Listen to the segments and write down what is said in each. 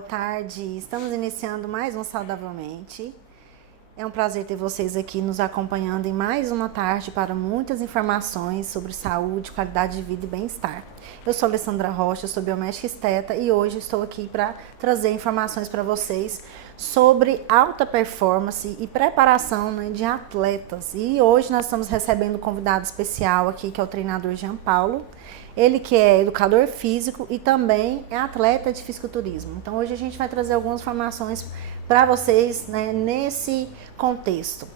boa tarde. Estamos iniciando mais um Saudavelmente. É um prazer ter vocês aqui nos acompanhando em mais uma tarde para muitas informações sobre saúde, qualidade de vida e bem-estar. Eu sou Alessandra Rocha, sou biomédica esteta e hoje estou aqui para trazer informações para vocês sobre alta performance e preparação, né, de atletas. E hoje nós estamos recebendo um convidado especial aqui, que é o treinador Jean Paulo. Ele que é educador físico e também é atleta de fisiculturismo. Então hoje a gente vai trazer algumas informações para vocês, né, nesse contexto.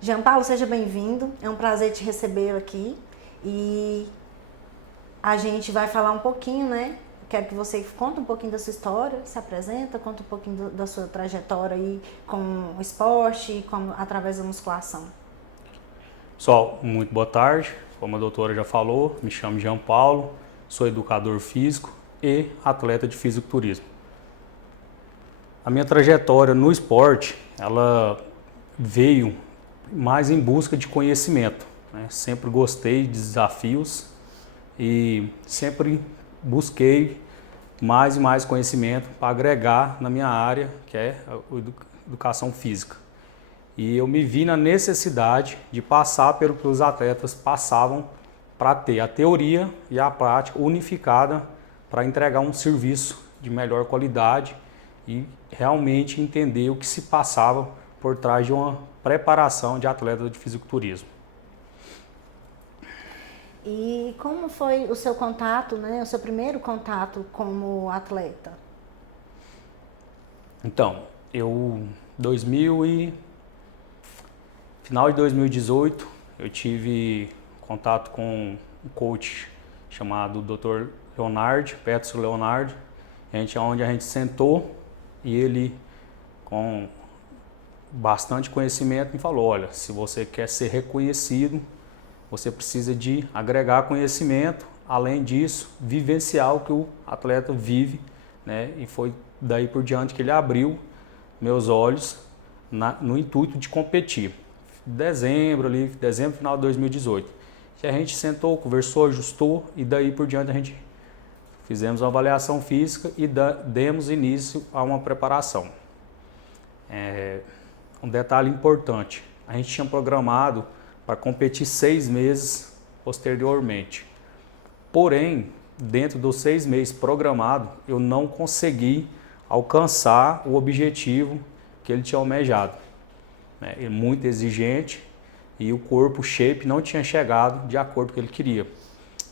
Jean Paulo, seja bem-vindo. É um prazer te receber aqui. E a gente vai falar um pouquinho, né? Quero que você conte um pouquinho da sua história, se apresenta, conta um pouquinho da sua trajetória aí com o esporte, através da musculação. Pessoal, muito boa tarde. Como a doutora já falou, me chamo Jean Paulo, sou educador físico e atleta de fisiculturismo. A minha trajetória no esporte, ela veio mais em busca de conhecimento, né? Sempre gostei de desafios e sempre busquei mais e mais conhecimento para agregar na minha área, que é a educação física. E eu me vi na necessidade de passar pelo que os atletas passavam para ter a teoria e a prática unificada para entregar um serviço de melhor qualidade e realmente entender o que se passava por trás de uma preparação de atleta de fisiculturismo. E como foi o seu contato, né, o seu primeiro contato como atleta? Então, final de 2018, eu tive contato com um coach chamado Dr. Leonardo, Peterson Leonardo, onde a gente sentou e ele, com bastante conhecimento, me falou: olha, se você quer ser reconhecido, você precisa de agregar conhecimento, além disso, vivenciar o que o atleta vive, né? E foi daí por diante que ele abriu meus olhos no intuito de competir. Dezembro, final de 2018. E a gente sentou, conversou, ajustou e daí por diante a gente fizemos uma avaliação física e demos início a uma preparação. Um detalhe importante, a gente tinha programado para competir 6 meses posteriormente. Porém, dentro dos 6 meses programados, eu não consegui alcançar o objetivo que ele tinha almejado. É muito exigente e o corpo, o shape, não tinha chegado de acordo com o que ele queria.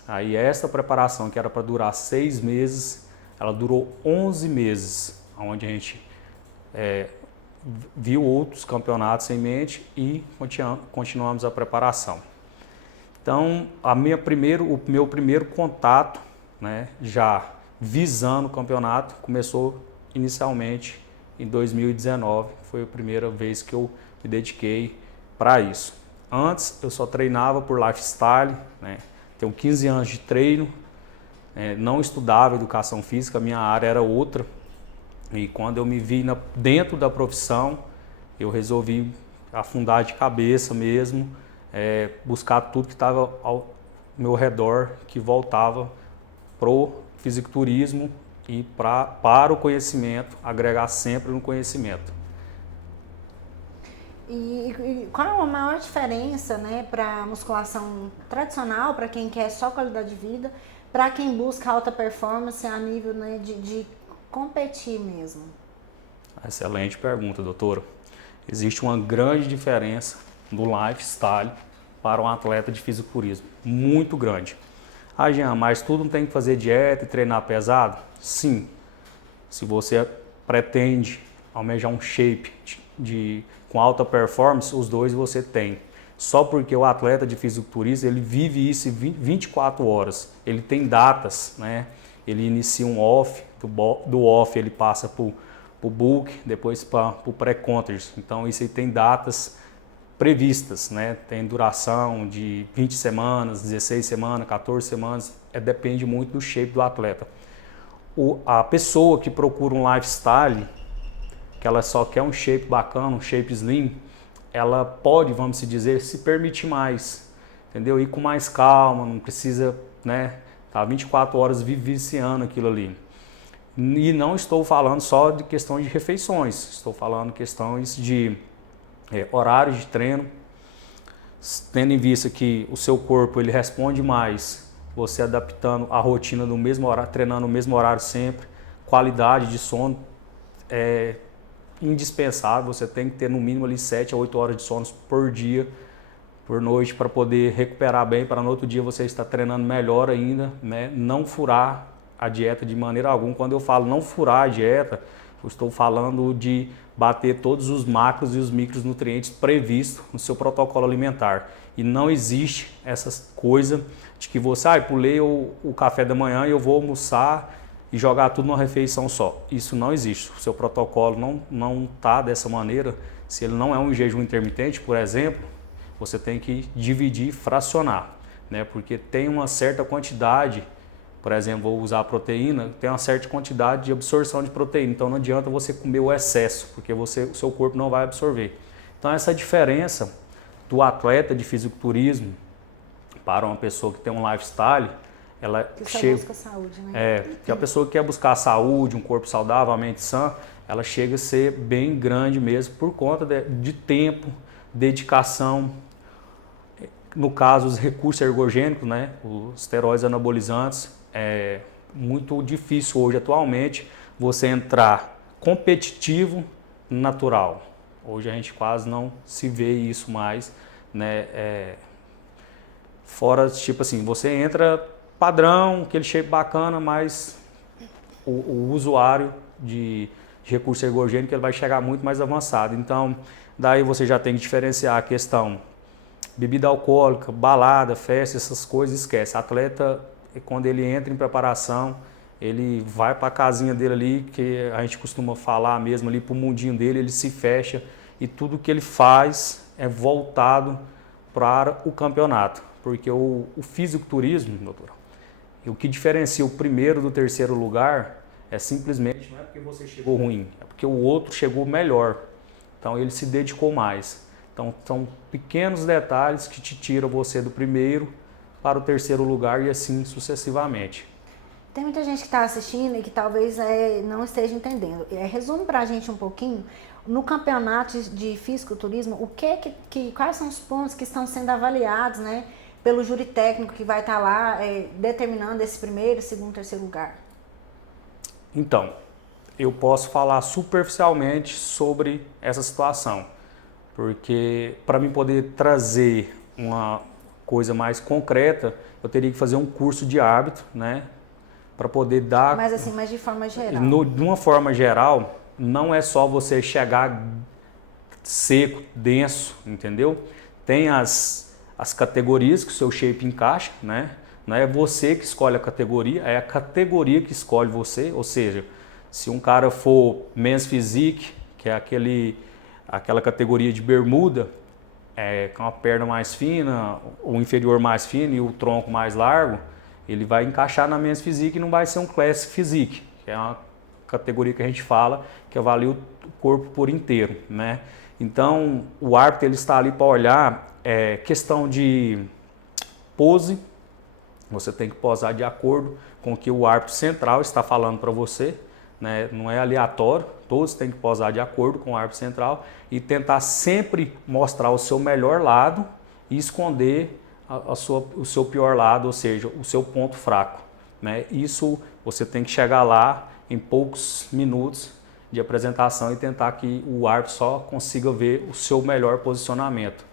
Aí essa preparação, que era para durar 6 meses, ela durou 11 meses, onde a gente viu outros campeonatos em mente e continuamos a preparação. Então, o meu primeiro contato, né, já visando o campeonato, começou inicialmente em 2019, foi a primeira vez que eu me dediquei para isso. Antes eu só treinava por lifestyle, né? Tenho 15 anos de treino, não estudava educação física, minha área era outra. E quando eu me vi dentro da profissão, eu resolvi afundar de cabeça mesmo, buscar tudo que estava ao meu redor, que voltava pro fisiculturismo e para o conhecimento, agregar sempre no conhecimento. E qual é a maior diferença, né, para a musculação tradicional, para quem quer só qualidade de vida, para quem busca alta performance a nível, né, de competir mesmo? Excelente pergunta, doutora. Existe uma grande diferença do lifestyle para um atleta de fisiculturismo, muito grande. Jean, mas tudo não tem que fazer dieta e treinar pesado? Sim. Se você pretende almejar um shape com alta performance, os dois você tem. Só porque o atleta de fisiculturismo, ele vive isso 24 horas. Ele tem datas, né? Ele inicia um off, do off ele passa para o bulk, depois para o pré-contest. Então isso aí tem datas previstas, né? Tem duração de 20 semanas, 16 semanas, 14 semanas, depende muito do shape do atleta. A pessoa que procura um lifestyle, que ela só quer um shape bacana, um shape slim, ela pode, vamos dizer, se permitir mais, entendeu? Ir com mais calma, não precisa, né, tá 24 horas vivenciando aquilo ali. E não estou falando só de questões de refeições, estou falando questões de horário de treino, tendo em vista que o seu corpo ele responde mais, você adaptando a rotina no mesmo horário, treinando no mesmo horário sempre, qualidade de sono é indispensável, você tem que ter no mínimo ali 7 a 8 horas de sono por dia, por noite, para poder recuperar bem, para no outro dia você estar treinando melhor ainda, né? Não furar a dieta de maneira alguma. Quando eu falo não furar a dieta, eu estou falando de bater todos os macros e os micronutrientes previstos no seu protocolo alimentar. E não existe essa coisa de que você, pulei o café da manhã e eu vou almoçar e jogar tudo numa refeição só. Isso não existe. O seu protocolo não está dessa maneira. Se ele não é um jejum intermitente, por exemplo, você tem que dividir e fracionar, né? Porque tem uma certa quantidade, por exemplo, vou usar a proteína, tem uma certa quantidade de absorção de proteína, então não adianta você comer o excesso, porque o seu corpo não vai absorver. Então essa diferença do atleta de fisiculturismo para uma pessoa que tem um lifestyle, ela chega, busca saúde, né? Que a pessoa que quer buscar saúde, um corpo saudável, a mente sã, ela chega a ser bem grande mesmo por conta de tempo, dedicação. No caso, os recursos ergogênicos, né, os esteroides anabolizantes, é muito difícil hoje, atualmente, você entrar competitivo natural. Hoje a gente quase não se vê isso mais, né, fora, tipo assim, você entra padrão, aquele shape bacana, mas o usuário de recurso ergogênico ele vai chegar muito mais avançado. Então, daí você já tem que diferenciar a questão bebida alcoólica, balada, festa, essas coisas, esquece. Atleta, quando ele entra em preparação, ele vai para a casinha dele ali, que a gente costuma falar mesmo ali, para o mundinho dele, ele se fecha e tudo que ele faz é voltado para o campeonato. Porque o fisiculturismo, doutora, o que diferencia o primeiro do terceiro lugar é simplesmente, não é porque você chegou ruim, é porque o outro chegou melhor. Então ele se dedicou mais. Então, são pequenos detalhes que te tiram você do primeiro para o terceiro lugar e assim sucessivamente. Tem muita gente que está assistindo e que talvez não esteja entendendo. Resume para a gente um pouquinho, no campeonato de fisiculturismo, quais são os pontos que estão sendo avaliados, né, pelo júri técnico que vai estar lá determinando esse primeiro, segundo, terceiro lugar? Então, eu posso falar superficialmente sobre essa situação. Porque para mim poder trazer uma coisa mais concreta, eu teria que fazer um curso de árbitro, né? Para poder dar... Mas de forma geral. De uma forma geral, não é só você chegar seco, denso, entendeu? Tem as categorias que o seu shape encaixa, né? Não é você que escolhe a categoria, é a categoria que escolhe você. Ou seja, se um cara for men's physique, que é aquela categoria de bermuda, com a perna mais fina, o inferior mais fino e o tronco mais largo, ele vai encaixar na men's physique e não vai ser um classic physique, que é uma categoria que a gente fala que avalia o corpo por inteiro, né? Então, o árbitro ele está ali para olhar questão de pose, você tem que posar de acordo com o que o árbitro central está falando para você, né? Não é aleatório, todos têm que posar de acordo com o árbitro central e tentar sempre mostrar o seu melhor lado e esconder o seu pior lado, ou seja, o seu ponto fraco, né? Isso você tem que chegar lá em poucos minutos de apresentação e tentar que o árbitro só consiga ver o seu melhor posicionamento,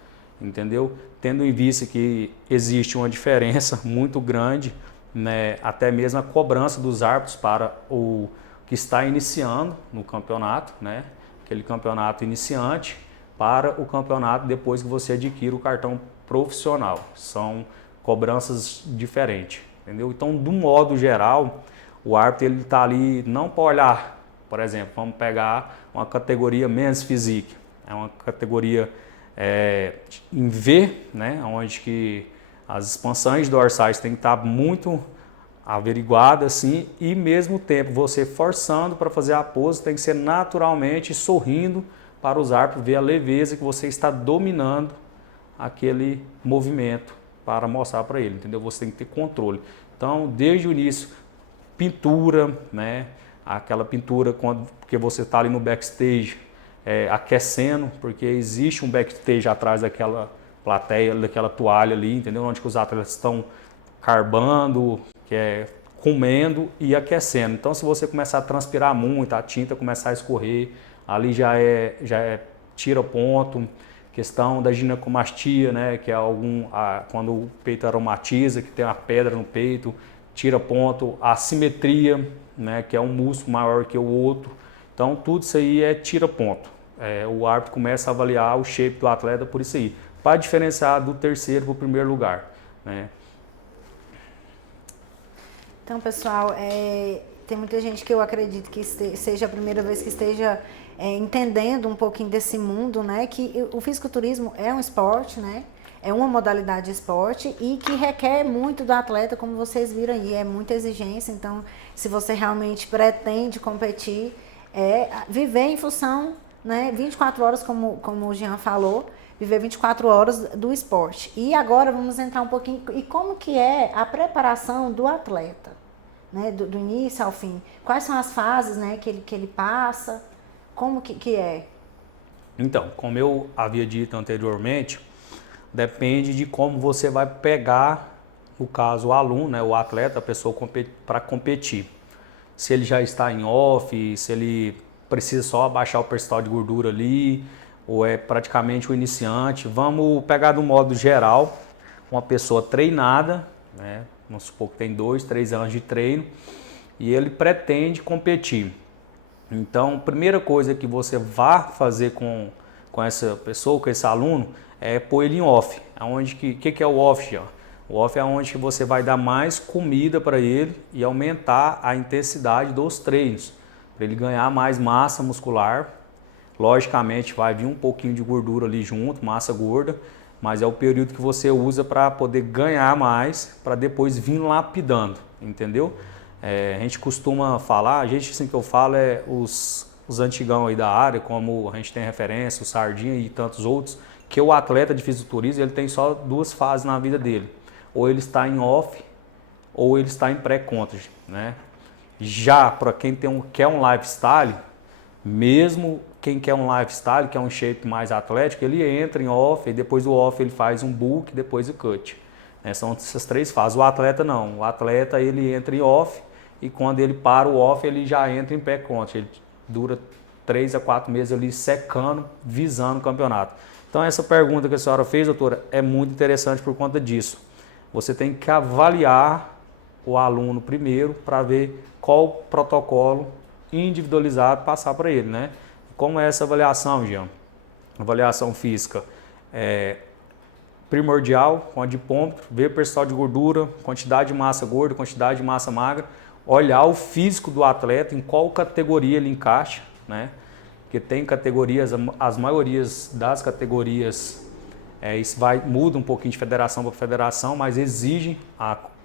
entendeu? Tendo em vista que existe uma diferença muito grande, né? Até mesmo a cobrança dos árbitros para o que está iniciando no campeonato, né? Aquele campeonato iniciante para o campeonato depois que você adquire o cartão profissional. São cobranças diferentes, entendeu? Então, do modo geral, o árbitro ele está ali não para olhar, por exemplo, vamos pegar uma categoria men's physique, é uma categoria em V, né? Onde que as expansões dorsais têm que estar muito averiguada assim, e mesmo tempo você forçando para fazer a pose tem que ser naturalmente sorrindo para os árbitros ver a leveza que você está dominando aquele movimento para mostrar para ele, entendeu? Você tem que ter controle. Então, desde o início, pintura, né? aquela pintura porque você está ali no backstage aquecendo, porque existe um backstage atrás daquela plateia, daquela toalha ali, entendeu? Onde que os atletas estão carbando, comendo e aquecendo. Então, se você começar a transpirar muito, a tinta começar a escorrer, ali já é tira ponto. Questão da ginecomastia, né, que é quando o peito aromatiza, que tem uma pedra no peito, tira ponto. A assimetria, né, que é um músculo maior que o outro. Então, tudo isso aí tira ponto. O árbitro começa a avaliar o shape do atleta por isso aí, para diferenciar do terceiro para o primeiro lugar, né? Então, pessoal, tem muita gente que eu acredito que seja a primeira vez que esteja entendendo um pouquinho desse mundo, né? Que o fisiculturismo é um esporte, né? É uma modalidade de esporte e que requer muito do atleta, como vocês viram aí, é muita exigência. Então, se você realmente pretende competir, viver em função, né? 24 horas, como o Jean falou, viver 24 horas do esporte. E agora vamos entrar um pouquinho, e como que é a preparação do atleta, né? Do início ao fim. Quais são as fases, né, que ele passa, como que é? Então, como eu havia dito anteriormente, depende de como você vai pegar, no caso, o aluno, né, o atleta, a pessoa para competir. Se ele já está em off, se ele precisa só abaixar o percentual de gordura ali, ou é praticamente o iniciante. Vamos pegar do modo geral, uma pessoa treinada, né, vamos supor que tem 2, 3 anos de treino, e ele pretende competir. Então, a primeira coisa que você vai fazer com essa pessoa, com esse aluno, é pôr ele em off. O que é o off, já? O off é onde você vai dar mais comida para ele e aumentar a intensidade dos treinos, para ele ganhar mais massa muscular. Logicamente vai vir um pouquinho de gordura ali junto, massa gorda, mas é o período que você usa para poder ganhar mais, para depois vir lapidando, entendeu? A gente costuma falar, assim que eu falo os antigão aí da área, como a gente tem referência, o Sardinha e tantos outros, que o atleta de fisiculturismo ele tem só 2 fases na vida dele. Ou ele está em off, ou ele está em pré-contest, né? Já para quem quer um lifestyle, mesmo quem quer um lifestyle, quer um shape mais atlético, ele entra em off, e depois do off ele faz um bulk, depois o cut. São essas 3 fases. O atleta não, o atleta ele entra em off, e quando ele para o off ele já entra em pré-contest. Ele dura 3 a 4 meses ali secando, visando o campeonato. Então essa pergunta que a senhora fez, doutora, é muito interessante por conta disso. Você tem que avaliar o aluno primeiro para ver qual protocolo individualizado passar para ele, né? Como é essa avaliação, Jean? Avaliação física primordial, com a de ponto, ver percentual de gordura, quantidade de massa gorda, quantidade de massa magra, olhar o físico do atleta, em qual categoria ele encaixa, né? Porque tem categorias, as maiorias das categorias, isso muda um pouquinho de federação para federação, mas exige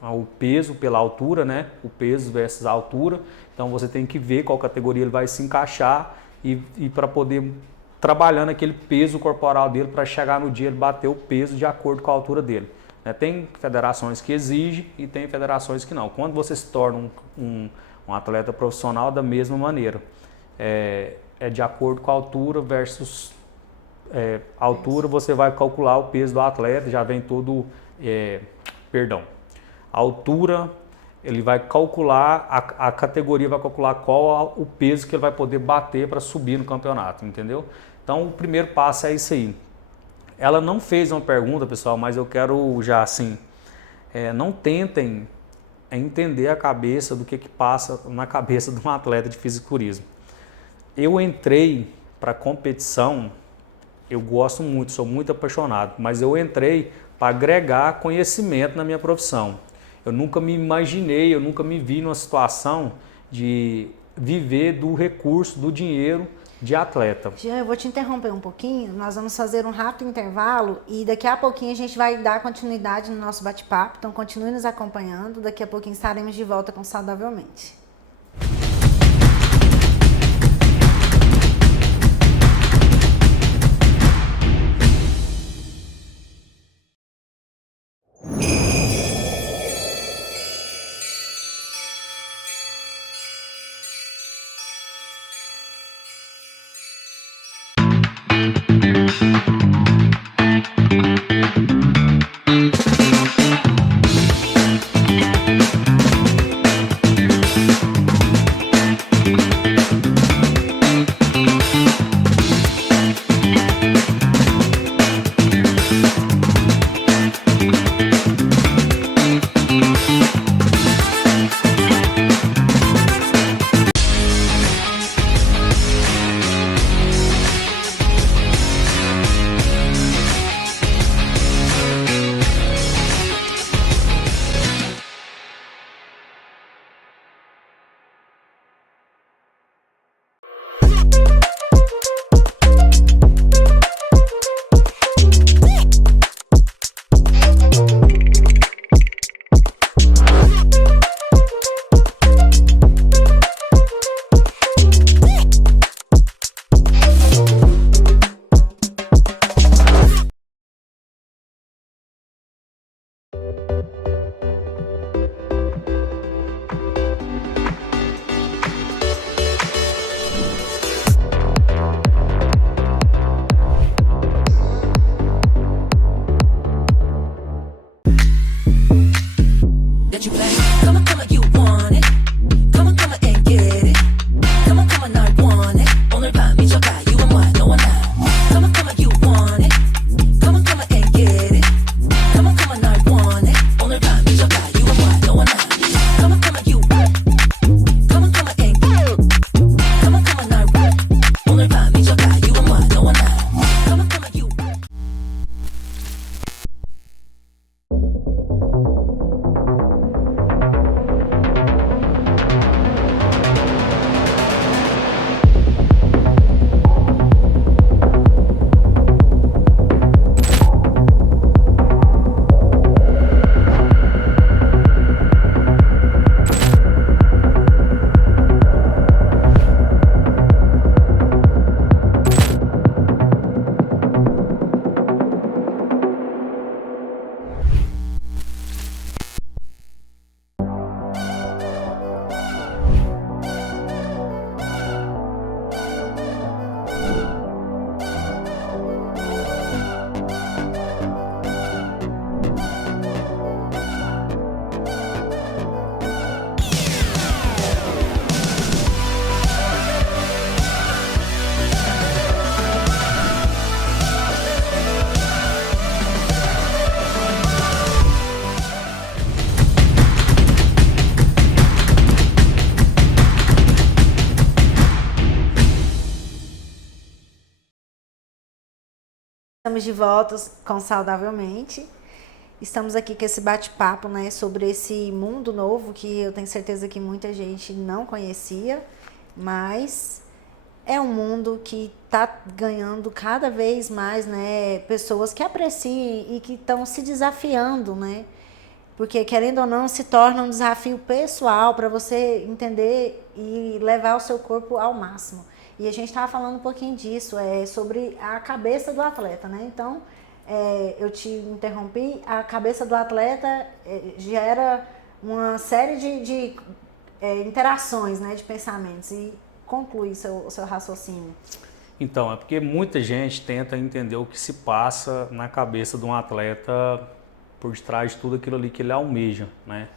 o peso pela altura, né? O peso versus a altura. Então você tem que ver qual categoria ele vai se encaixar e para poder trabalhar naquele peso corporal dele para chegar no dia ele bater o peso de acordo com a altura dele. Tem federações que exigem e tem federações que não. Quando você se torna um atleta profissional, da mesma maneira. É de acordo com a altura versus altura, você vai calcular o peso do atleta, já vem todo... A altura, ele vai calcular, a categoria vai calcular qual o peso que ele vai poder bater para subir no campeonato, entendeu? Então, o primeiro passo é isso aí. Ela não fez uma pergunta, pessoal, mas eu quero já assim, não tentem entender a cabeça do que passa na cabeça de um atleta de fisiculturismo. Eu entrei para a competição, eu gosto muito, sou muito apaixonado, mas eu entrei para agregar conhecimento na minha profissão. Eu nunca me imaginei, eu nunca me vi numa situação de viver do recurso, do dinheiro de atleta. Jean, eu vou te interromper um pouquinho, nós vamos fazer um rápido intervalo e daqui a pouquinho a gente vai dar continuidade no nosso bate-papo, então continue nos acompanhando, daqui a pouquinho estaremos de volta com Saudavelmente. estamos de volta com Saudavelmente. Estamos aqui com esse bate-papo, né, sobre esse mundo novo que eu tenho certeza que muita gente não conhecia, mas é um mundo que está ganhando cada vez mais, né, pessoas que apreciem e que estão se desafiando, né? Porque, querendo ou não, se torna um desafio pessoal para você entender e levar o seu corpo ao máximo. E a gente estava falando um pouquinho disso, sobre a cabeça do atleta, né? Então, eu te interrompi, a cabeça do atleta gera uma série de interações, né, de pensamentos. E conclui o seu raciocínio. Então, é porque muita gente tenta entender o que se passa na cabeça de um atleta por detrás de tudo aquilo ali que ele almeja, né?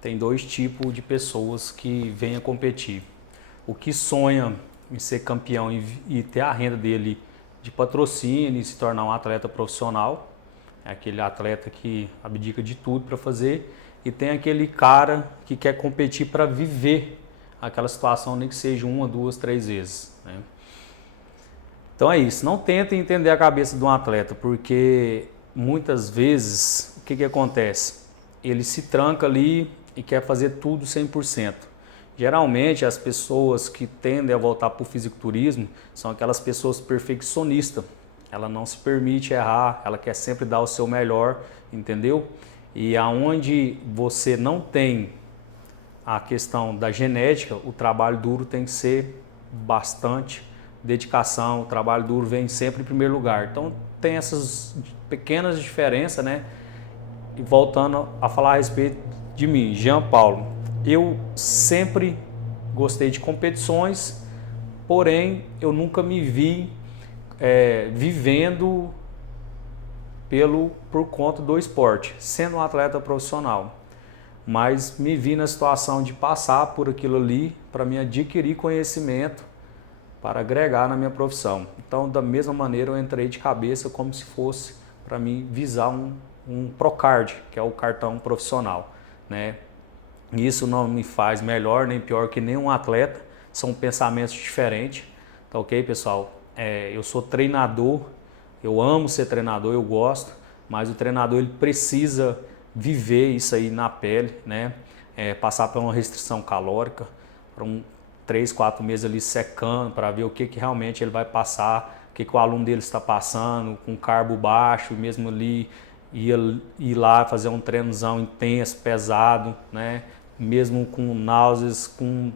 Tem dois tipos de pessoas que vêm a competir. O que sonha em ser campeão e ter a renda dele de patrocínio e se tornar um atleta profissional, é aquele atleta que abdica de tudo para fazer, e tem aquele cara que quer competir para viver aquela situação, nem que seja 1, 2, 3 vezes, né? Então é isso, não tenta entender a cabeça de um atleta, porque muitas vezes o que acontece? Ele se tranca ali e quer fazer tudo 100%. Geralmente as pessoas que tendem a voltar para o fisiculturismo são aquelas pessoas perfeccionistas. Ela não se permite errar, ela quer sempre dar o seu melhor, entendeu? E aonde você não tem a questão da genética, o trabalho duro tem que ser bastante dedicação, o trabalho duro vem sempre em primeiro lugar. Então tem essas pequenas diferenças, né? E voltando a falar a respeito de mim, Jean Paulo, eu sempre gostei de competições, porém eu nunca me vi vivendo por conta do esporte, sendo um atleta profissional. Mas me vi na situação de passar por aquilo ali para me adquirir conhecimento, para agregar na minha profissão. Então, da mesma maneira, eu entrei de cabeça como se fosse para mim visar um Procard, que é o cartão profissional, né? Isso não me faz melhor nem pior que nenhum atleta, são pensamentos diferentes, tá ok, pessoal? Eu sou treinador, eu amo ser treinador, eu gosto, mas o treinador ele precisa viver isso aí na pele, né? Passar por uma restrição calórica, por 3, 4 meses ali secando, para ver o que realmente ele vai passar, o que o aluno dele está passando, com carbo baixo, mesmo ali ir lá fazer um treinozão intenso, pesado, né? Mesmo com náuseas, com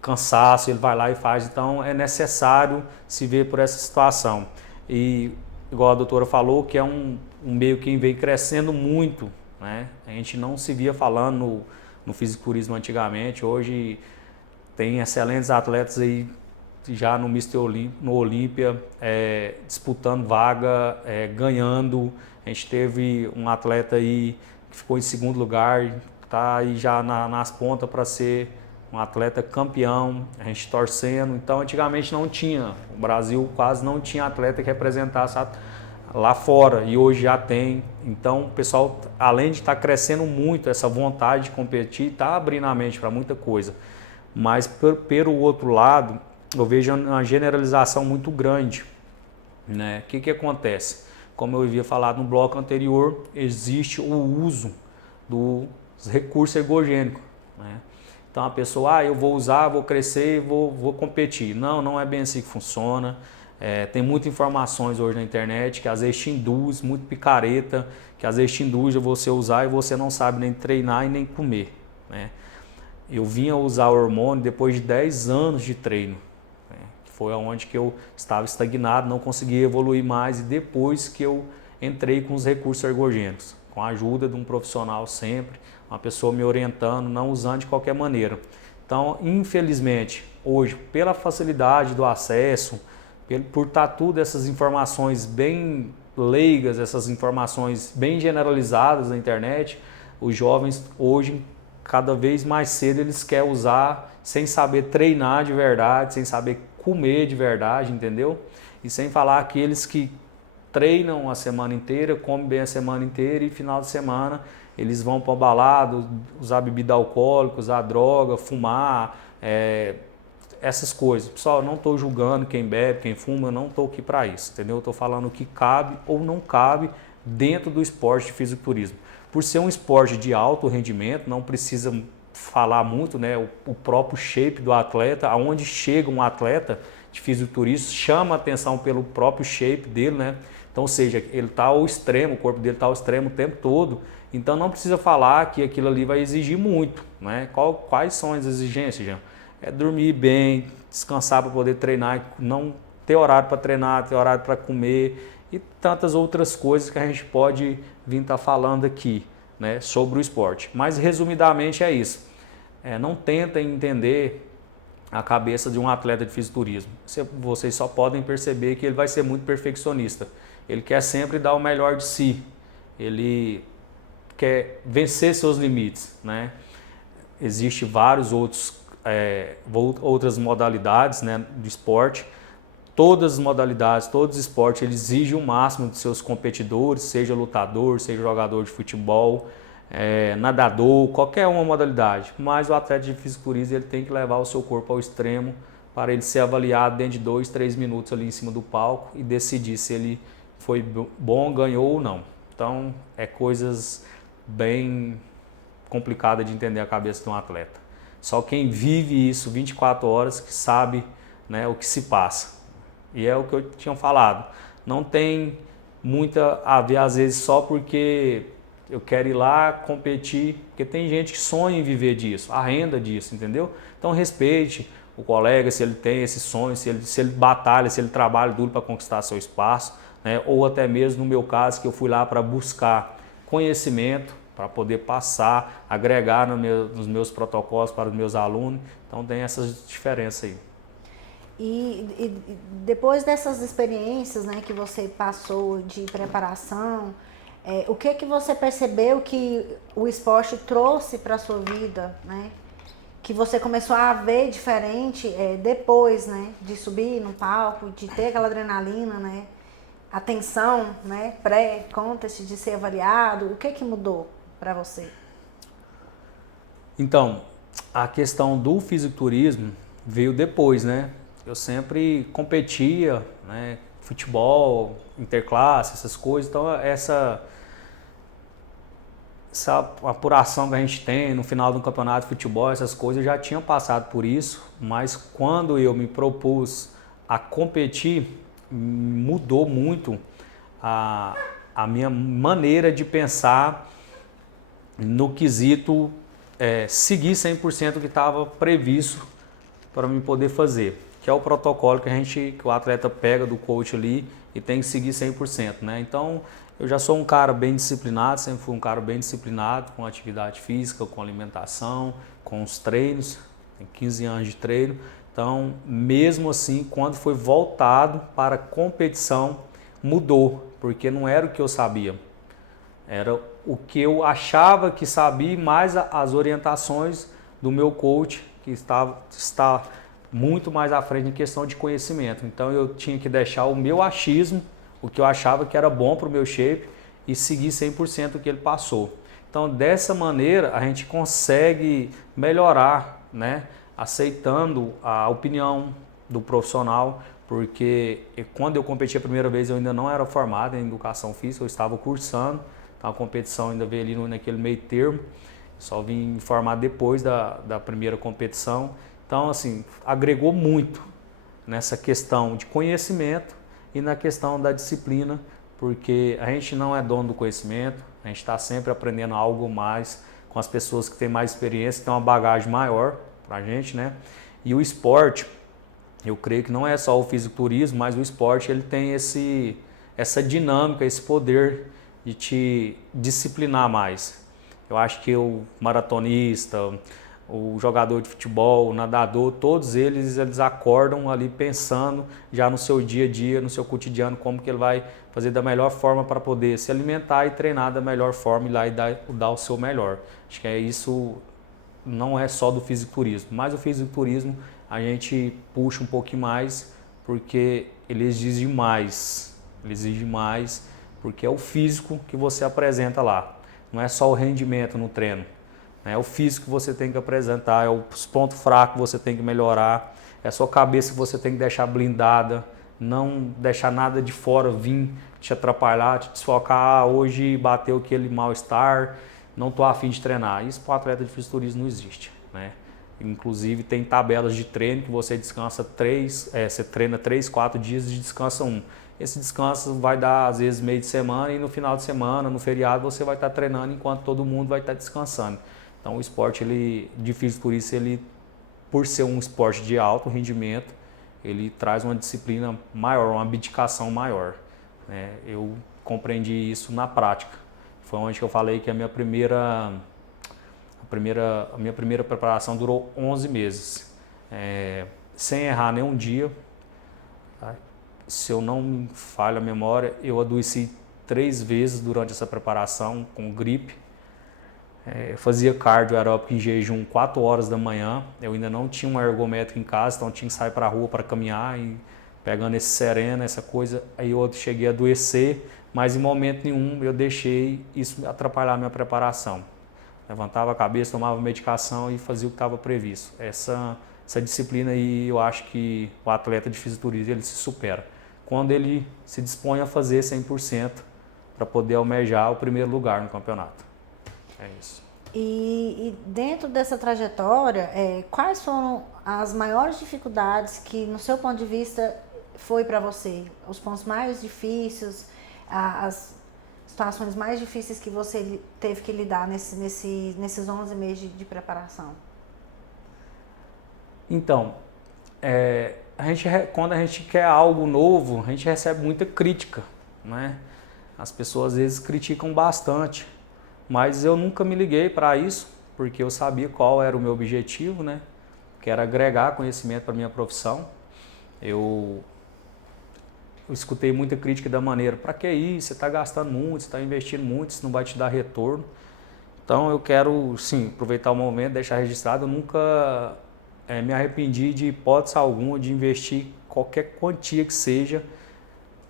cansaço, ele vai lá e faz. Então é necessário se ver por essa situação. E igual a doutora falou, que é um meio que vem crescendo muito, né? A gente não se via falando no fisiculturismo antigamente, hoje tem excelentes atletas aí já no Mr. no Olímpia, disputando vaga, ganhando. A gente teve um atleta aí que ficou em segundo lugar, está aí já nas pontas para ser um atleta campeão, a gente torcendo. Então antigamente não tinha, o Brasil quase não tinha atleta que representasse lá fora e hoje já tem. Então o pessoal, além de estar crescendo muito, essa vontade de competir, está abrindo a mente para muita coisa. Mas pelo outro lado, eu vejo uma generalização muito grande, né? O que acontece? Como eu havia falado no bloco anterior, existe o uso dos recursos ergogênicos, né? Então a pessoa, eu vou usar, vou crescer, vou competir. Não, não é bem assim que funciona. Tem muitas informações hoje na internet que às vezes te induz, muito picareta, que às vezes te induz a você usar e você não sabe nem treinar e nem comer, né? Eu vim a usar o hormônio depois de 10 anos de treino, né? Foi onde que eu estava estagnado, não conseguia evoluir mais, e depois que eu entrei com os recursos ergogênicos, com a ajuda de um profissional sempre, uma pessoa me orientando, não usando de qualquer maneira. Então, infelizmente, hoje, pela facilidade do acesso, por estar tudo essas informações bem leigas, essas informações bem generalizadas na internet, os jovens hoje, cada vez mais cedo, eles querem usar sem saber treinar de verdade, sem saber comer de verdade, entendeu? E sem falar aqueles que treinam a semana inteira, comem bem a semana inteira e final de semana eles vão para o balada, usar bebida alcoólica, usar droga, fumar, essas coisas. Pessoal, eu não estou julgando quem bebe, quem fuma, eu não estou aqui para isso, entendeu? Eu estou falando o que cabe ou não cabe dentro do esporte de fisiculturismo. Por ser um esporte de alto rendimento, não precisa falar muito, né? O próprio shape do atleta, aonde chega um atleta de fisiculturismo, chama a atenção pelo próprio shape dele, né? Então, ou seja, ele está ao extremo, o corpo dele está ao extremo o tempo todo, então não precisa falar que aquilo ali vai exigir muito, né? Quais são as exigências, Jean? É dormir bem, descansar para poder treinar, não ter horário para treinar, ter horário para comer e tantas outras coisas que a gente pode vir estar falando aqui, né, sobre o esporte. Mas resumidamente é isso. Não tentem entender a cabeça de um atleta de fisiculturismo. Vocês só podem perceber que ele vai ser muito perfeccionista. Ele quer sempre dar o melhor de si. Ele quer vencer seus limites, né? Existem vários outras modalidades, né, de esporte. Todas as modalidades, todos os esportes, eles exigem o máximo de seus competidores, seja lutador, seja jogador de futebol, nadador, qualquer uma modalidade. Mas o atleta de fisiculturismo ele tem que levar o seu corpo ao extremo para ele ser avaliado dentro de 2, 3 minutos ali em cima do palco e decidir se ele foi bom, ganhou ou não. Então, coisas bem complicadas de entender a cabeça de um atleta. Só quem vive isso 24 horas que sabe, né, o que se passa. E é o que eu tinha falado. Não tem muita a ver, às vezes, só porque eu quero ir lá competir, porque tem gente que sonha em viver disso, a renda disso, entendeu? Então respeite o colega se ele tem esse sonho, se ele batalha, se ele trabalha duro para conquistar seu espaço, né? Ou até mesmo no meu caso, que eu fui lá para buscar conhecimento, para poder passar, agregar nos meus protocolos para os meus alunos. Então tem essas diferenças aí. E depois dessas experiências, né, que você passou de preparação, o que você percebeu que o esporte trouxe para a sua vida, né? Que você começou a ver diferente depois, né, de subir no palco, de ter aquela adrenalina, né? A tensão, né, pré-contest, de ser avaliado, o que mudou para você? Então, a questão do fisiculturismo veio depois, né? Eu sempre competia, né, futebol, interclasse, essas coisas, então essa apuração que a gente tem no final do campeonato de futebol, essas coisas, eu já tinha passado por isso, mas quando eu me propus a competir, mudou muito a minha maneira de pensar no quesito seguir 100% o que estava previsto para mim poder fazer, que é o protocolo que o atleta pega do coach ali e tem que seguir 100%, né? Então, eu já sou um cara bem disciplinado, sempre fui um cara bem disciplinado com atividade física, com alimentação, com os treinos, tem 15 anos de treino. Então, mesmo assim, quando foi voltado para a competição, mudou, porque não era o que eu sabia. Era o que eu achava que sabia, mais as orientações do meu coach, que está muito mais à frente em questão de conhecimento. Então eu tinha que deixar o meu achismo, o que eu achava que era bom para o meu shape, e seguir 100% o que ele passou. Então dessa maneira a gente consegue melhorar, né? Aceitando a opinião do profissional, porque quando eu competi a primeira vez eu ainda não era formado em educação física, eu estava cursando, então a competição ainda veio ali naquele meio termo, só vim formar depois da primeira competição. Então, assim, agregou muito nessa questão de conhecimento e na questão da disciplina, porque a gente não é dono do conhecimento, a gente está sempre aprendendo algo mais com as pessoas que têm mais experiência, que têm uma bagagem maior para a gente, né? E o esporte, eu creio que não é só o fisiculturismo, mas o esporte ele tem essa dinâmica, esse poder de te disciplinar mais. Eu acho que o maratonista, o jogador de futebol, o nadador, todos eles acordam ali pensando já no seu dia a dia, no seu cotidiano, como que ele vai fazer da melhor forma para poder se alimentar e treinar da melhor forma e lá e dar o seu melhor. Acho que isso não é só do fisiculturismo, mas o fisiculturismo a gente puxa um pouquinho mais porque ele exige mais, porque é o físico que você apresenta lá, não é só o rendimento no treino. É o físico que você tem que apresentar, é os pontos fracos que você tem que melhorar, é a sua cabeça que você tem que deixar blindada, não deixar nada de fora vir te atrapalhar, te desfocar. Ah, hoje bateu aquele mal-estar, não estou afim de treinar. Isso para o atleta de fisiculturismo não existe, né? Inclusive tem tabelas de treino que você descansa você treina 3, 4 dias e descansa 1. Esse descanso vai dar às vezes meio de semana e no final de semana, no feriado, você vai estar treinando enquanto todo mundo vai estar descansando. Então o esporte de fisiculturismo, ele, por ser um esporte de alto rendimento, ele traz uma disciplina maior, uma abdicação maior, né? Eu compreendi isso na prática. Foi onde que eu falei que a minha primeira preparação durou 11 meses, sem errar nenhum dia. Tá? Se eu não me falho a memória, eu adoeci 3 vezes durante essa preparação com gripe. Fazia cardio aeróbico em jejum 4 horas da manhã. Eu ainda não tinha um ergométrico em casa, então tinha que sair para a rua para caminhar e pegando esse sereno, essa coisa. Aí eu cheguei a adoecer, mas em momento nenhum eu deixei isso atrapalhar a minha preparação. Levantava a cabeça, tomava medicação e fazia o que estava previsto. Essa disciplina aí, eu acho que o atleta de fisiculturismo ele se supera quando ele se dispõe a fazer 100% para poder almejar o primeiro lugar no campeonato. É isso. E dentro dessa trajetória, quais foram as maiores dificuldades que, no seu ponto de vista, foi para você? Os pontos mais difíceis, as situações mais difíceis que você teve que lidar nesses 11 meses de preparação? Então, quando a gente quer algo novo, a gente recebe muita crítica, né? As pessoas às vezes criticam bastante, mas eu nunca me liguei para isso, porque eu sabia qual era o meu objetivo, né? Que era agregar conhecimento para minha profissão. Eu escutei muita crítica da maneira, para que isso? Você está gastando muito, você está investindo muito, isso não vai te dar retorno. Então eu quero, sim, aproveitar o momento, deixar registrado, eu nunca me arrependi de hipótese alguma de investir qualquer quantia que seja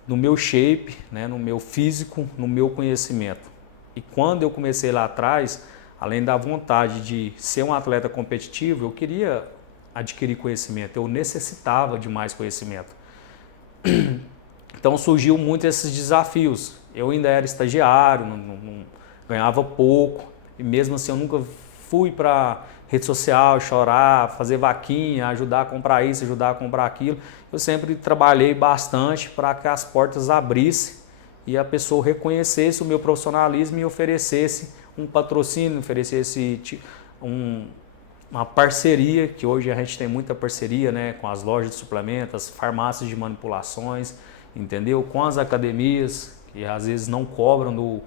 no meu shape, né, no meu físico, no meu conhecimento. E quando eu comecei lá atrás, além da vontade de ser um atleta competitivo, eu queria adquirir conhecimento, eu necessitava de mais conhecimento. Então surgiu muito esses desafios. Eu ainda era estagiário, não ganhava pouco, e mesmo assim eu nunca fui para rede social chorar, fazer vaquinha, ajudar a comprar isso, ajudar a comprar aquilo. Eu sempre trabalhei bastante para que as portas abrissem e a pessoa reconhecesse o meu profissionalismo e oferecesse um patrocínio, oferecesse uma parceria, que hoje a gente tem muita parceria, né, com as lojas de suplementos, as farmácias de manipulações, entendeu? Com as academias, que às vezes não cobram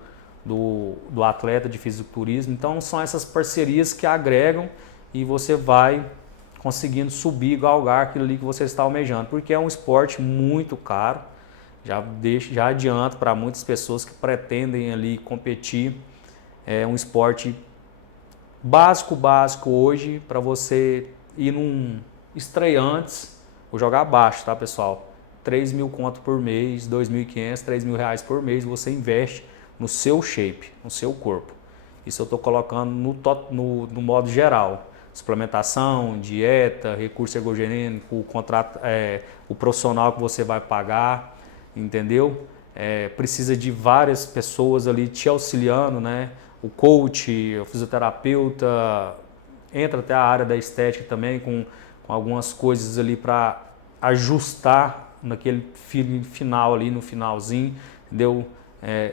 do atleta de fisiculturismo. Então são essas parcerias que agregam e você vai conseguindo subir, galgar aquilo ali que você está almejando, porque é um esporte muito caro. Já adianto para muitas pessoas que pretendem ali competir, é um esporte básico hoje para você ir num estreantes, vou jogar abaixo, tá pessoal? 3 mil conto por mês, 2.500, 3 mil reais por mês você investe no seu shape, no seu corpo. Isso eu estou colocando no modo geral. Suplementação, dieta, recurso ergogenêmico, o contrato, o profissional que você vai pagar, entendeu? Precisa de várias pessoas ali te auxiliando, né? O coach, o fisioterapeuta, entra até a área da estética também com algumas coisas ali para ajustar naquele final ali, no finalzinho, entendeu?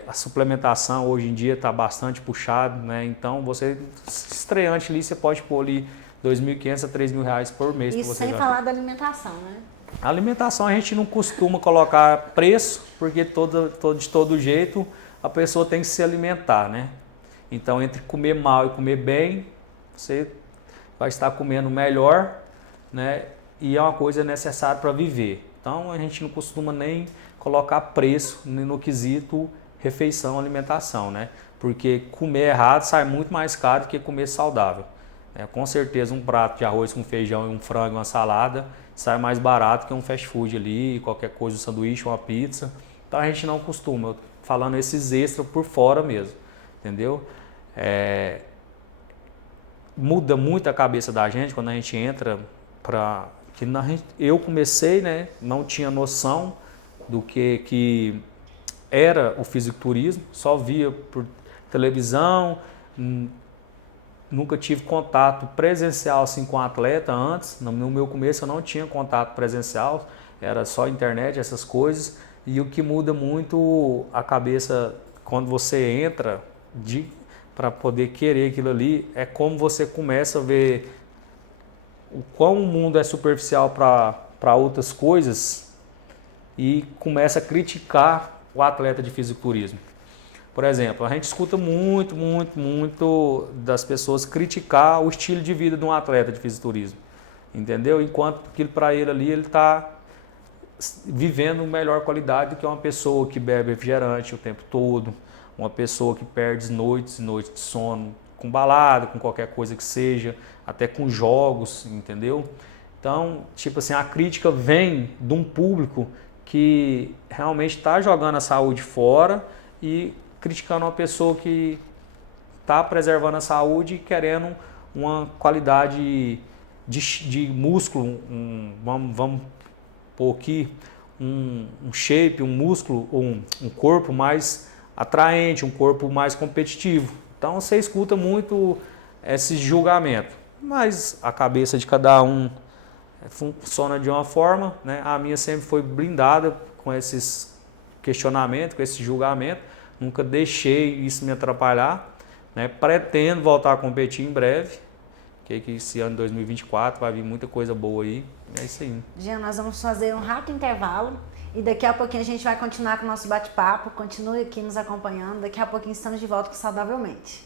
A suplementação hoje em dia está bastante puxado, né? Então você estreante ali, você pode pôr ali 2.500 a 3 mil reais por mês. Isso sem falar da alimentação, né? A alimentação a gente não costuma colocar preço, porque de todo jeito a pessoa tem que se alimentar, né? Então entre comer mal e comer bem, você vai estar comendo melhor, né? E é uma coisa necessária para viver. Então a gente não costuma nem colocar preço no quesito refeição, alimentação, né? Porque comer errado sai muito mais caro do que comer saudável. Com certeza um prato de arroz com feijão e um frango e uma salada sai mais barato que um fast food ali, qualquer coisa, um sanduíche, uma pizza. Então a gente não costuma, falando esses extras por fora mesmo, entendeu? muda muito a cabeça da gente quando a gente entra para... Eu comecei, né, não tinha noção do que era o fisiculturismo, só via por televisão, nunca tive contato presencial assim, com atleta antes. No meu começo eu não tinha contato presencial, era só internet, essas coisas. E o que muda muito a cabeça quando você entra para poder querer aquilo ali é como você começa a ver o quão o mundo é superficial para outras coisas e começa a criticar o atleta de fisiculturismo. Por exemplo, a gente escuta muito das pessoas criticar o estilo de vida de um atleta de fisiculturismo, entendeu? Enquanto que para ele ali ele está vivendo melhor qualidade do que uma pessoa que bebe refrigerante o tempo todo, uma pessoa que perde noites e noites de sono com balada, com qualquer coisa que seja, até com jogos, entendeu? Então, tipo assim, a crítica vem de um público que realmente está jogando a saúde fora e criticando uma pessoa que está preservando a saúde e querendo uma qualidade de músculo, vamos pôr aqui, um shape, um músculo, um corpo mais atraente, um corpo mais competitivo. Então você escuta muito esse julgamento, mas a cabeça de cada um funciona de uma forma, né? A minha sempre foi blindada com esses questionamentos, com esse julgamento. Nunca deixei isso me atrapalhar, né? Pretendo voltar a competir em breve, que esse ano de 2024 vai vir muita coisa boa aí. É isso aí. Jean, nós vamos fazer um rápido intervalo e daqui a pouquinho a gente vai continuar com o nosso bate-papo. Continue aqui nos acompanhando. Daqui a pouquinho estamos de volta com Saudavelmente.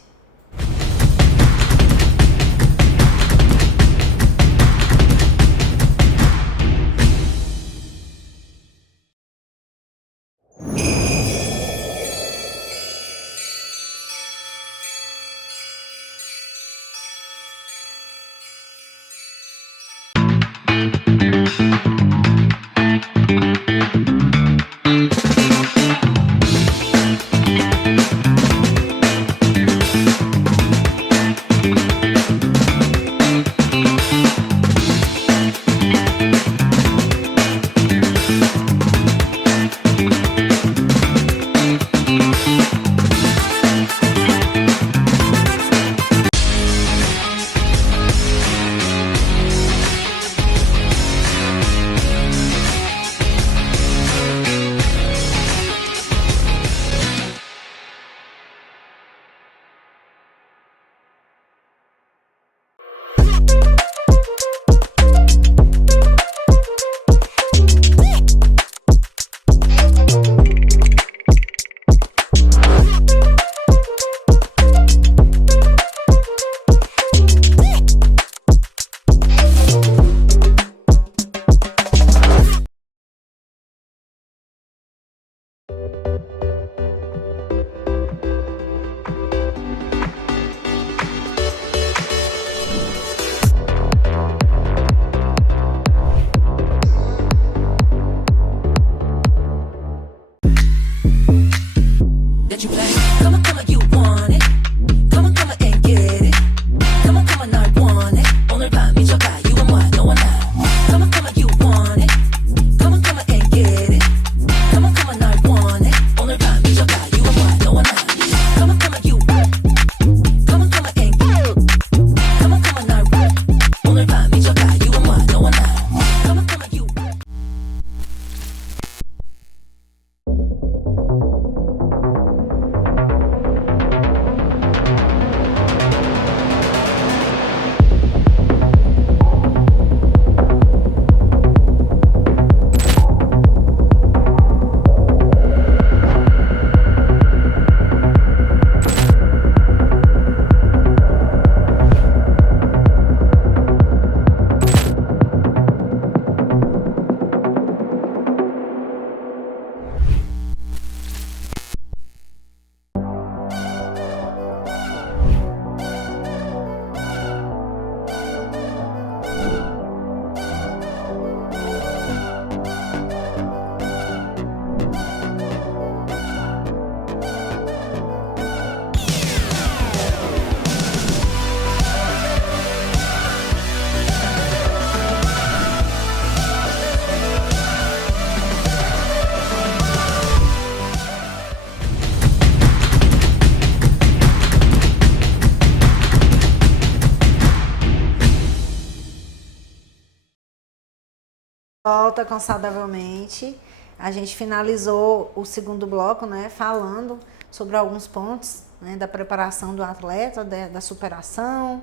Volta com Saudavelmente. A gente finalizou o segundo bloco, né, falando sobre alguns pontos, né, da preparação do atleta, da superação,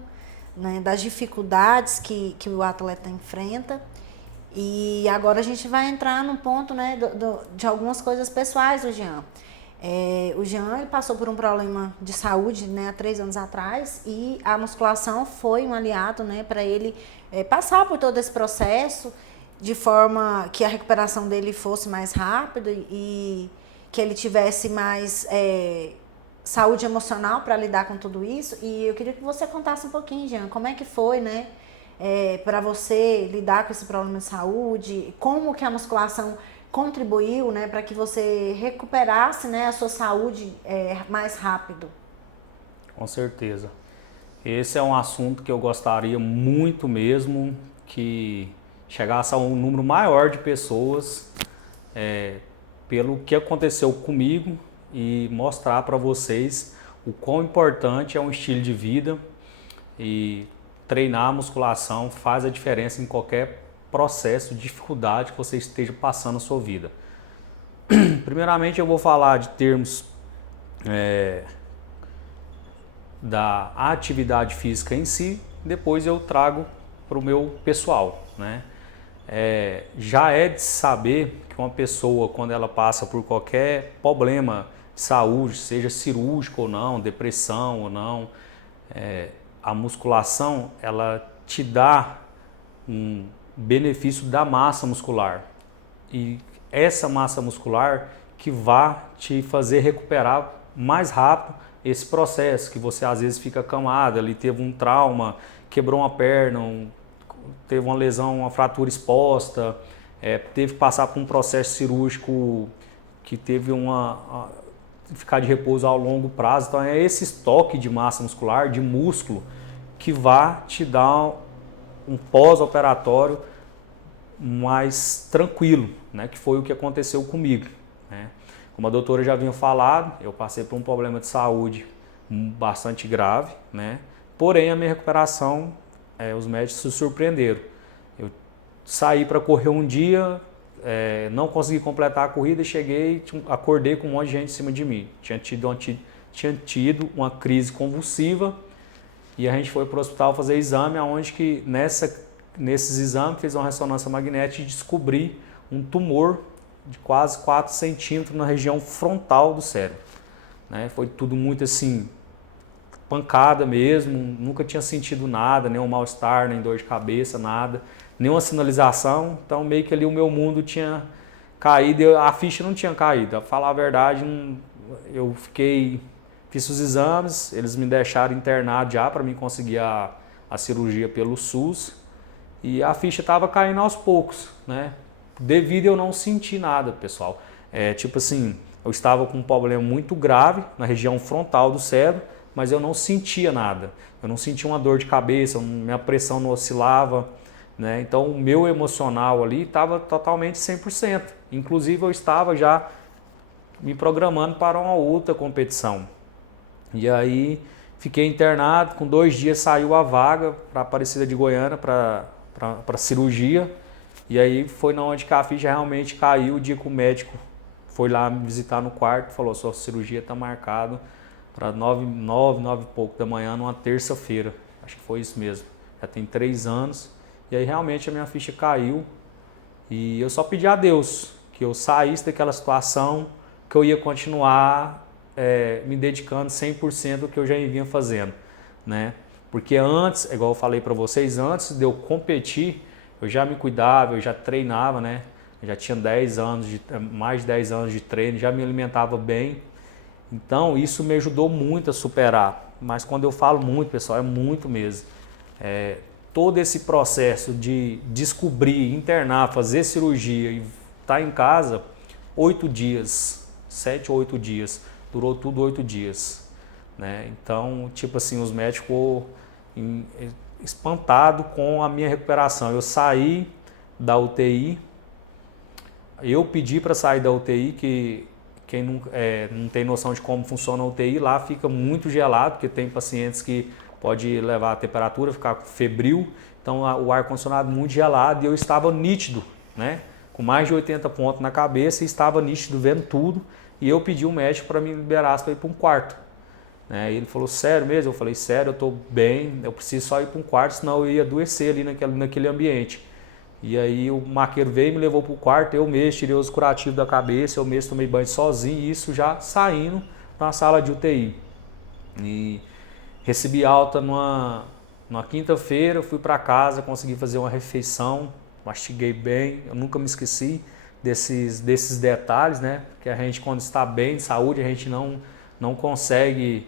né, das dificuldades que o atleta enfrenta. E agora a gente vai entrar no ponto, né, de algumas coisas pessoais do Jean. O Jean, ele passou por um problema de saúde, né, há 3 anos atrás, e a musculação foi um aliado, né, para ele passar por todo esse processo de forma que a recuperação dele fosse mais rápida e que ele tivesse mais saúde emocional para lidar com tudo isso. E eu queria que você contasse um pouquinho, Jean, como é que foi, né, para você lidar com esse problema de saúde, como que a musculação contribuiu, né, para que você recuperasse, né, a sua saúde mais rápido. Com certeza. Esse é um assunto que eu gostaria muito mesmo que chegasse a um número maior de pessoas pelo que aconteceu comigo e mostrar para vocês o quão importante é um estilo de vida e treinar a musculação faz a diferença em qualquer processo de dificuldade que você esteja passando na sua vida. Primeiramente eu vou falar de termos da atividade física em si, depois eu trago para o meu pessoal, né? Já é de saber que uma pessoa, quando ela passa por qualquer problema de saúde, seja cirúrgico ou não, depressão ou não, a musculação ela te dá um benefício da massa muscular, e essa massa muscular que vai te fazer recuperar mais rápido esse processo, que você às vezes fica acamado, ali teve um trauma, quebrou uma perna, teve uma lesão, uma fratura exposta, teve que passar por um processo cirúrgico que teve ficar de repouso ao longo prazo. Então é esse estoque de massa muscular, de músculo, que vai te dar um pós-operatório mais tranquilo, né? Que foi o que aconteceu comigo, né? Como a doutora já havia falado, eu passei por um problema de saúde bastante grave, né? Porém a minha recuperação, os médicos se surpreenderam. Eu saí para correr um dia, não consegui completar a corrida e cheguei, acordei com um monte de gente em cima de mim. Tinha tido uma crise convulsiva e a gente foi para o hospital fazer exame, onde que nesses exames fez uma ressonância magnética e descobri um tumor de quase 4 centímetros na região frontal do cérebro, né? Foi tudo muito assim, pancada mesmo, nunca tinha sentido nada, nenhum mal-estar, nem dor de cabeça, nada, nenhuma sinalização. Então meio que ali o meu mundo tinha caído, a ficha não tinha caído. A falar a verdade, eu fiz os exames, eles me deixaram internado já para mim conseguir a cirurgia pelo SUS, e a ficha estava caindo aos poucos, né? Devido eu não sentir nada, pessoal. Tipo assim, eu estava com um problema muito grave na região frontal do cérebro, mas eu não sentia nada. Eu não sentia uma dor de cabeça, minha pressão não oscilava, né? Então o meu emocional ali estava totalmente 100%. Inclusive eu estava já me programando para uma outra competição. E aí fiquei internado, com 2 dias saiu a vaga para Aparecida de Goiânia para cirurgia. E aí foi na onde que a ficha realmente caiu, o dia que o médico foi lá me visitar no quarto, falou: sua cirurgia está marcada para 9 e pouco da manhã, numa terça-feira. Acho que foi isso mesmo. Já tem 3 anos. E aí realmente a minha ficha caiu. E eu só pedi a Deus que eu saísse daquela situação, que eu ia continuar me dedicando 100% do que eu já vinha fazendo, né? Porque antes, igual eu falei para vocês, antes de eu competir, eu já me cuidava, eu já treinava, né? Eu já tinha mais de 10 anos de treino, já me alimentava bem. Então isso me ajudou muito a superar. Mas quando eu falo muito, pessoal, é muito mesmo. Todo esse processo de descobrir, internar, fazer cirurgia e estar em casa, 8 dias, 7 ou 8 dias, durou tudo 8 dias, né? Então, tipo assim, os médicos ficou espantado com a minha recuperação. Eu saí da UTI, eu pedi para sair da UTI, que quem não tem noção de como funciona a UTI, lá fica muito gelado, porque tem pacientes que pode levar a temperatura, ficar febril, então o ar-condicionado muito gelado, e eu estava nítido né? Com mais de 80 pontos na cabeça e estava nítido vendo tudo. E eu pedi o médico para me liberasse para ir para um quarto. Né? E ele falou, sério mesmo? Eu falei, sério, eu estou bem, eu preciso só ir para um quarto, senão eu ia adoecer ali naquele ambiente. E aí o maqueiro veio e me levou para o quarto, eu mesmo tirei os curativos da cabeça, eu mesmo tomei banho sozinho, e isso já saindo na sala de UTI. E recebi alta numa quinta-feira, fui para casa, consegui fazer uma refeição, mastiguei bem, eu nunca me esqueci desses detalhes, né? Porque a gente, quando está bem de saúde, a gente não consegue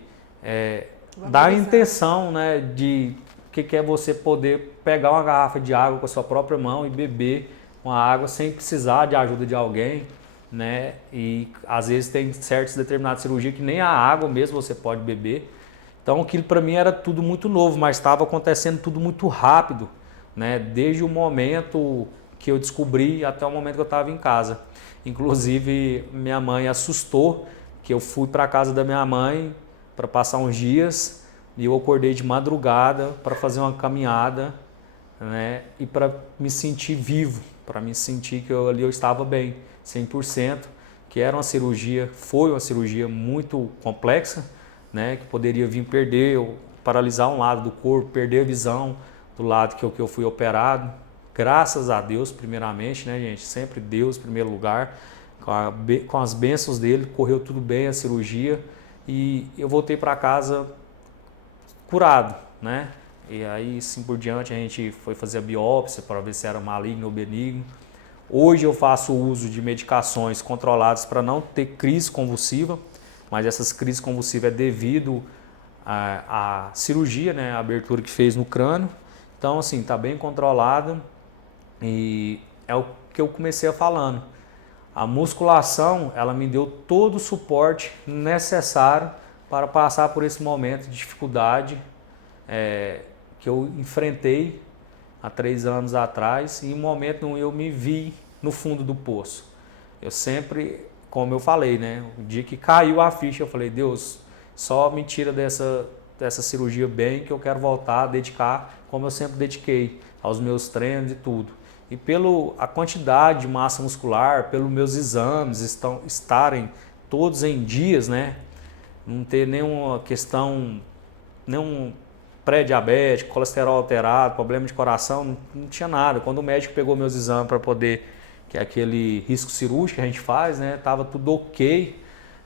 dar a intenção, né, de que é você poder pegar uma garrafa de água com a sua própria mão e beber uma água sem precisar de ajuda de alguém, né? E às vezes tem certas determinadas cirurgias que nem a água mesmo você pode beber. Então aquilo para mim era tudo muito novo, mas estava acontecendo tudo muito rápido, né? Desde o momento que eu descobri até o momento que eu estava em casa. Inclusive minha mãe assustou que eu fui para a casa da minha mãe para passar uns dias e eu acordei de madrugada para fazer uma caminhada, né? E para me sentir vivo, para me sentir que ali eu estava bem, 100%, que era uma cirurgia, foi uma cirurgia muito complexa, né? Que poderia vir perder, paralisar um lado do corpo, perder a visão do lado que eu fui operado. Graças a Deus, primeiramente, né, gente? Sempre Deus em primeiro lugar. Com as bênçãos dele, correu tudo bem a cirurgia e eu voltei para casa curado, né? E aí, assim por diante, a gente foi fazer a biópsia para ver se era maligno ou benigno. Hoje eu faço uso de medicações controladas para não ter crise convulsiva, mas essas crises convulsivas é devido à cirurgia, né? A abertura que fez no crânio. Então, assim, está bem controlado e é o que eu comecei falando. A musculação, ela me deu todo o suporte necessário para passar por esse momento de dificuldade que eu enfrentei há 3 anos atrás e em um momento eu me vi no fundo do poço. Eu sempre, como eu falei, né, o dia que caiu a ficha, eu falei, Deus, só me tira dessa cirurgia bem que eu quero voltar a dedicar, como eu sempre dediquei, aos meus treinos e tudo. E a quantidade de massa muscular, pelos meus exames estarem todos em dias, né? Não ter nenhuma questão, nenhum pré-diabético, colesterol alterado, problema de coração, não tinha nada. Quando o médico pegou meus exames para poder, que é aquele risco cirúrgico que a gente faz, né? Tava tudo ok.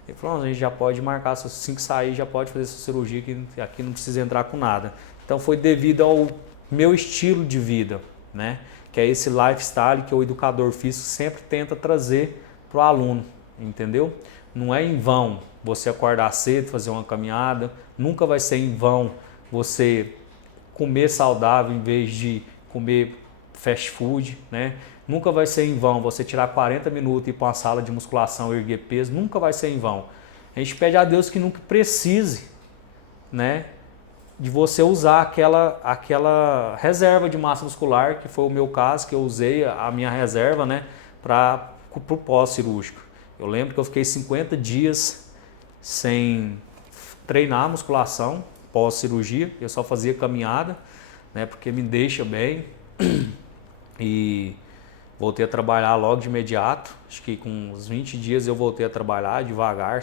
Ele falou, a gente já pode marcar, assim que sair, já pode fazer essa cirurgia, que aqui não precisa entrar com nada. Então foi devido ao meu estilo de vida, né? Que é esse lifestyle que o educador físico sempre tenta trazer para o aluno, entendeu? Não é em vão você acordar cedo, fazer uma caminhada, nunca vai ser em vão você comer saudável em vez de comer fast food, né? Nunca vai ser em vão você tirar 40 minutos e ir para uma sala de musculação e erguer peso, nunca vai ser em vão. A gente pede a Deus que nunca precise, né, de você usar aquela reserva de massa muscular, que foi o meu caso, que eu usei a minha reserva, né, para o pós-cirúrgico. Eu lembro que eu fiquei 50 dias sem treinar musculação pós-cirurgia, eu só fazia caminhada, né, porque me deixa bem, e voltei a trabalhar logo de imediato. Acho que com uns 20 dias eu voltei a trabalhar devagar,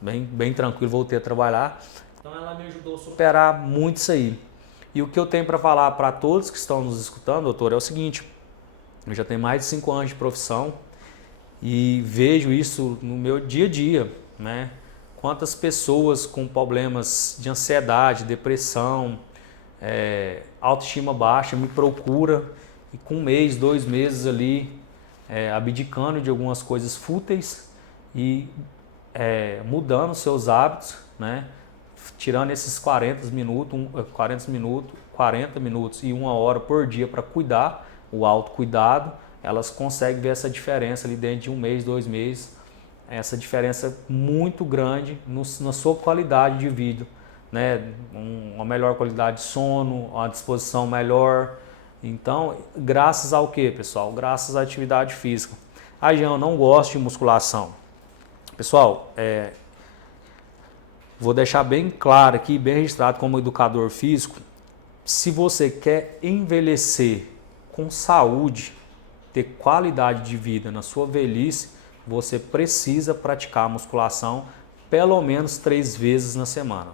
bem tranquilo, voltei a trabalhar. Então ela me ajudou a superar muito isso aí. E o que eu tenho para falar para todos que estão nos escutando, doutor, é o seguinte: eu já tenho mais de 5 anos de profissão e vejo isso no meu dia a dia, né? Quantas pessoas com problemas de ansiedade, depressão, autoestima baixa me procura e com 1 mês, 2 meses ali abdicando de algumas coisas fúteis e mudando seus hábitos, né? Tirando esses 40 minutos e 1 hora por dia para cuidar, o autocuidado, elas conseguem ver essa diferença ali dentro de 1 mês, 2 meses, essa diferença muito grande na sua qualidade de vida, né? Uma melhor qualidade de sono, uma disposição melhor. Então, graças ao que, pessoal? Graças à atividade física. Jean, eu não gosto de musculação. Pessoal, vou deixar bem claro aqui, bem registrado como educador físico, se você quer envelhecer com saúde, ter qualidade de vida na sua velhice, você precisa praticar musculação pelo menos 3 vezes na semana.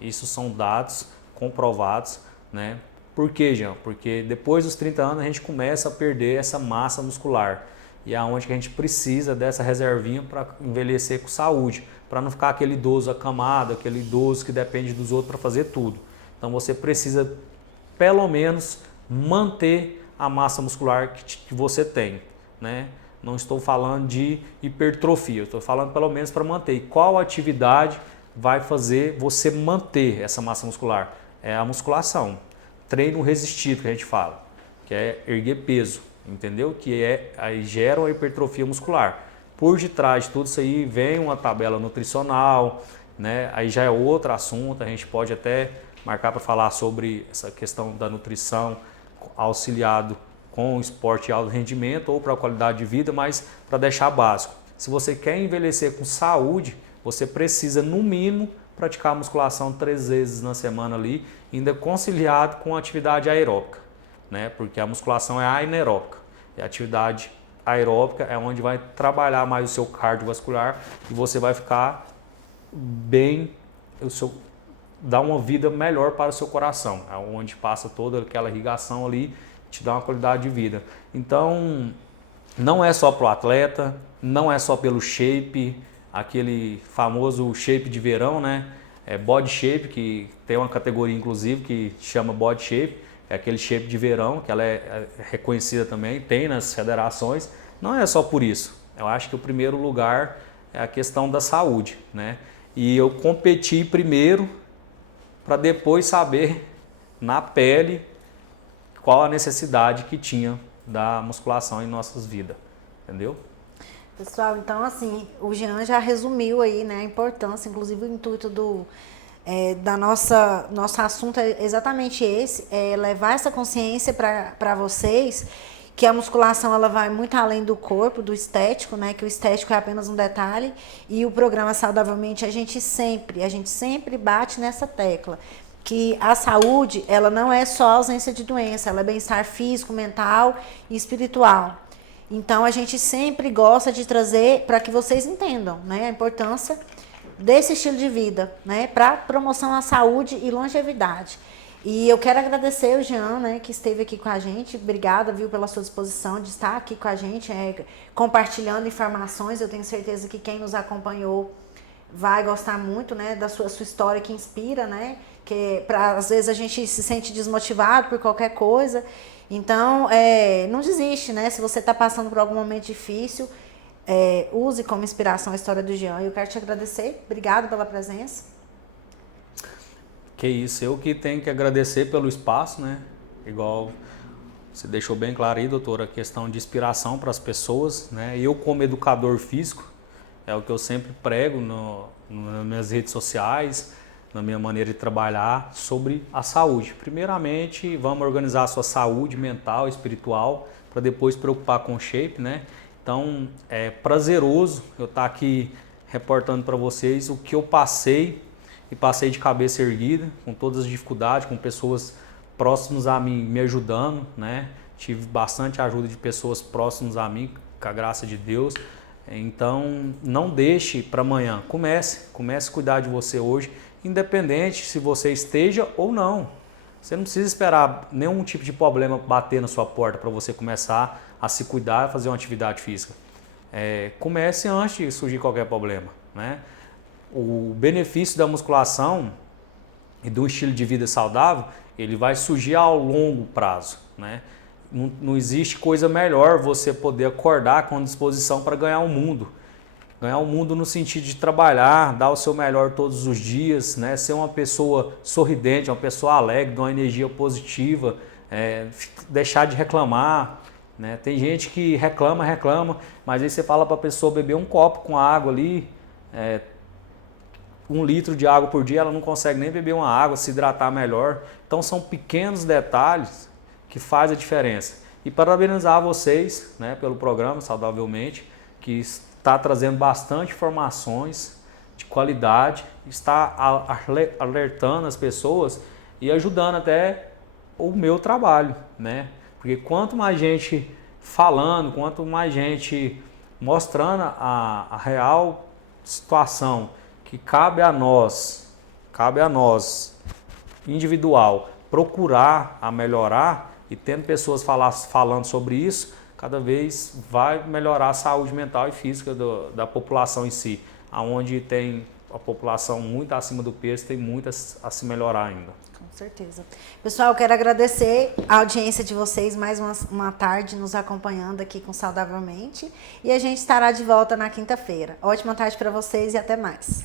Isso são dados comprovados, né? Por quê, Jean? Porque depois dos 30 anos a gente começa a perder essa massa muscular. E é onde que a gente precisa dessa reservinha para envelhecer com saúde, para não ficar aquele idoso acamado, aquele idoso que depende dos outros para fazer tudo. Então você precisa pelo menos manter a massa muscular que você tem, né? Não estou falando de hipertrofia, estou falando pelo menos para manter. E qual atividade vai fazer você manter essa massa muscular? É a musculação. Treino resistido que a gente fala, que é erguer peso, entendeu? Aí gera uma hipertrofia muscular. Por detrás de tudo isso aí vem uma tabela nutricional, né? Aí já é outro assunto, a gente pode até marcar para falar sobre essa questão da nutrição auxiliado com o esporte de alto rendimento ou para a qualidade de vida, mas para deixar básico. Se você quer envelhecer com saúde, você precisa no mínimo praticar musculação 3 vezes na semana ali, ainda conciliado com atividade aeróbica, né? Porque a musculação é anaeróbica. E a atividade aeróbica é onde vai trabalhar mais o seu cardiovascular e você vai ficar bem, dar uma vida melhor para o seu coração, é onde passa toda aquela irrigação ali, te dá uma qualidade de vida. Então, não é só para o atleta, não é só pelo shape, aquele famoso shape de verão, né? É body shape, que tem uma categoria inclusive que chama body shape, é aquele shape de verão, que ela é reconhecida também, tem nas federações. Não é só por isso. Eu acho que o primeiro lugar é a questão da saúde, né? E eu competi primeiro para depois saber na pele qual a necessidade que tinha da musculação em nossas vidas, entendeu? Pessoal, então assim, o Jean já resumiu aí, né, a importância, inclusive o intuito nosso assunto é exatamente esse, é levar essa consciência para vocês, que a musculação ela vai muito além do corpo, do estético, né, que o estético é apenas um detalhe, e o programa Saudavelmente a gente sempre bate nessa tecla, que a saúde, ela não é só ausência de doença, ela é bem-estar físico, mental e espiritual. Então, a gente sempre gosta de trazer para que vocês entendam, né, a importância desse estilo de vida, né, para promoção à saúde e longevidade. E eu quero agradecer o Jean, né, que esteve aqui com a gente. Obrigada, viu, pela sua disposição de estar aqui com a gente, compartilhando informações. Eu tenho certeza que quem nos acompanhou vai gostar muito, né, da sua história que inspira, né, que às vezes a gente se sente desmotivado por qualquer coisa. Então, não desiste, né? Se você está passando por algum momento difícil, use como inspiração a história do Jean. Eu quero te agradecer. Obrigado pela presença. Que isso, eu que tenho que agradecer pelo espaço, né? Igual você deixou bem claro aí, doutora, a questão de inspiração para as pessoas, né? Eu, como educador físico, é o que eu sempre prego nas minhas redes sociais, na minha maneira de trabalhar sobre a saúde. Primeiramente, vamos organizar a sua saúde mental e espiritual para depois preocupar com o shape, né? Então, é prazeroso eu estar aqui reportando para vocês o que eu passei e passei de cabeça erguida, com todas as dificuldades, com pessoas próximas a mim me ajudando, né? Tive bastante ajuda de pessoas próximas a mim, com a graça de Deus. Então, não deixe para amanhã. Comece a cuidar de você hoje, independente se você esteja ou não. Você não precisa esperar nenhum tipo de problema bater na sua porta para você começar a se cuidar e fazer uma atividade física. Comece antes de surgir qualquer problema, né? O benefício da musculação e do estilo de vida saudável, ele vai surgir ao longo prazo, né? Não existe coisa melhor você poder acordar com disposição para ganhar o mundo. Ganhar o mundo no sentido de trabalhar, dar o seu melhor todos os dias, né? Ser uma pessoa sorridente, uma pessoa alegre, de uma energia positiva, deixar de reclamar, né? Tem gente que reclama, mas aí você fala para a pessoa beber um copo com água ali, 1 litro de água por dia, ela não consegue nem beber uma água, se hidratar melhor. Então são pequenos detalhes que fazem a diferença. E parabenizar vocês, né, pelo programa Saudavelmente, que está trazendo bastante informações de qualidade, está alertando as pessoas e ajudando até o meu trabalho, né? Porque quanto mais gente falando, quanto mais gente mostrando a real situação que cabe a nós individual, procurar a melhorar e tendo pessoas falando sobre isso, cada vez vai melhorar a saúde mental e física da população em si, aonde tem a população muito acima do peso, tem muito a se melhorar ainda. Com certeza. Pessoal, eu quero agradecer a audiência de vocês mais uma tarde nos acompanhando aqui com Saudavelmente e a gente estará de volta na quinta-feira. Ótima tarde para vocês e até mais.